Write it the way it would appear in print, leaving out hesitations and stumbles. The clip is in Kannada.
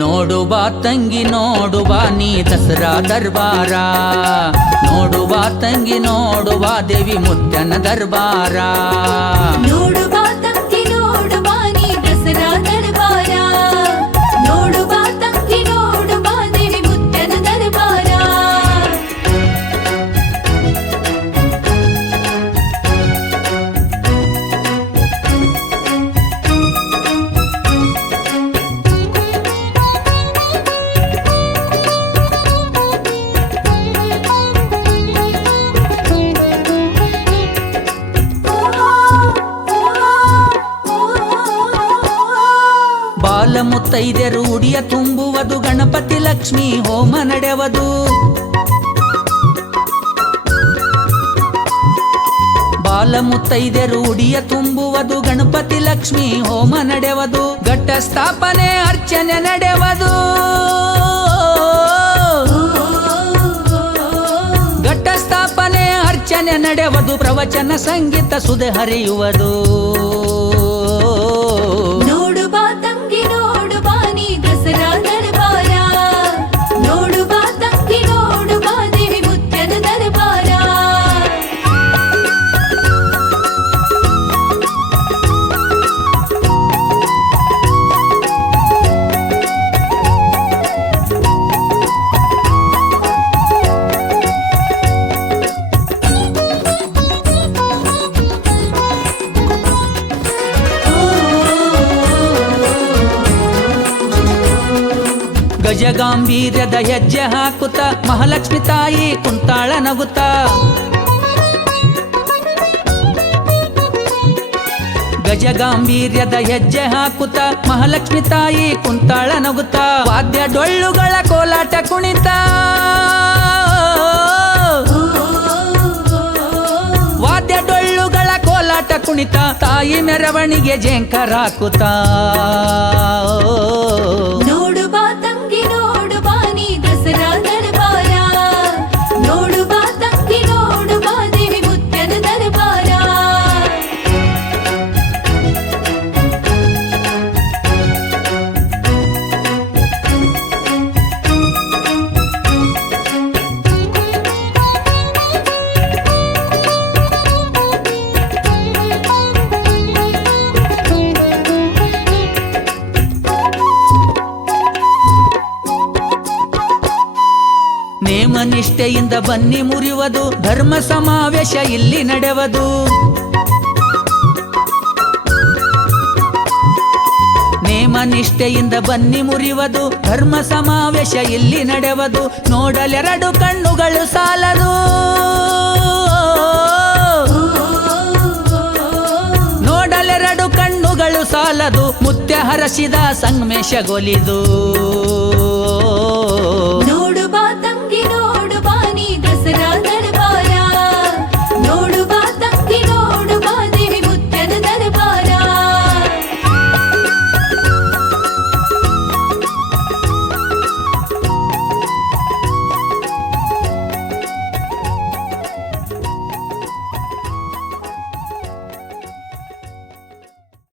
ನೋಡುವ ತಂಗಿ ನೋಡುವ ನೀ ದಸರಾ ದರ್ಬಾರ, ನೋಡುವ ತಂಗಿ ನೋಡುವ ದೇವಿ ಮುತ್ತನ ದರ್ಬಾರ. ನೋಡುವ ತಂಗಿ ನೋಡುವ ನೀ ದಸರಾ ದರ್ಬಾರ, ನೋಡುವ ತಂಗಿ ನೋಡುವ ದೇವಿ ಮುತ್ತನ ದರ್ಬಾರ. ಬಾಲ ಮುತ್ತೈದೆರು ಉಡಿಯ ತುಂಬುವುದು, ಗಣಪತಿ ಲಕ್ಷ್ಮಿ ಹೋಮ ನಡೆವದು. ಬಾಲ ಮುತ್ತೈದೆರು ಉಡಿಯ ತುಂಬುವುದು, ಗಣಪತಿ ಲಕ್ಷ್ಮಿ ಹೋಮ ನಡೆವದು. ಘಟ್ಟ ಸ್ಥಾಪನೆ ಅರ್ಚನೆ ನಡೆವದು, ಘಟ್ಟ ಸ್ಥಾಪನೆ ಅರ್ಚನೆ ನಡೆವದು. ಪ್ರವಚನ ಸಂಗೀತ ಸುದೆ ಹರಿಯುವುದು. ನೋಡುವ ತಂಗಿ ನೋಡುವ ನೀ ದಸರಾ ದರ್ಬಾರ, ನೋಡುವ ತಂಗಿ ನೋಡುವ ದೇವಿ ಮುತ್ತನ ದರ್ಬಾರ. ಗಜಗಾಂಭೀರ್ಯದ ಹೆಜ್ಜೆ ಹಾಕುತ್ತ ಮಹಾಲಕ್ಷ್ಮಿ ತಾಯಿ ಕುಂತಾಳ ನಗುತ್ತ. ಗಜಗಾಂಭೀರ್ಯದ ಹೆಜ್ಜೆ ಹಾಕುತ್ತ ಮಹಾಲಕ್ಷ್ಮಿ ತಾಯಿ ಕುಂತಾಳ ನಗುತ್ತ. ವಾದ್ಯ ಡೊಳ್ಳುಗಳ ಕೋಲಾಟ ಕುಣಿತ, ವಾದ್ಯ ಡೊಳ್ಳುಗಳ ಕೋಲಾಟ ಕುಣಿತ. ತಾಯಿ ಮೆರವಣಿಗೆ ಜೇಂಕರ ಹಾಕುತ್ತ. ನೋಡುವ ತಂಗಿ ನೋಡುವ ನೀ ದಸರಾ ದರ್ಬಾರ, ನೋಡುವ ತಂಗಿ ನೋಡುವ ದೇವಿ ಮುತ್ತನ ದರ್ಬಾರ. ನೇಮನಿಷ್ಠೆಯಿಂದ ಬನ್ನಿ ಮುರಿಯುವುದು, ಧರ್ಮ ಸಮಾವೇಶ ಇಲ್ಲಿ ನಡೆವದು. ನೇಮನಿಷ್ಠೆಯಿಂದ ಬನ್ನಿ ಮುರಿಯುವುದು, ಧರ್ಮ ಸಮಾವೇಶ ಇಲ್ಲಿ ನಡೆವದು. ನೋಡಲೆರಡು ಕಣ್ಣುಗಳು ಸಾಲದು, ನೋಡಲೆರಡು ಕಣ್ಣುಗಳು ಸಾಲದು. ಮುತ್ಯ ಹರಸಿದ ಸಂಗಮೇಶಗೊಲಿದು.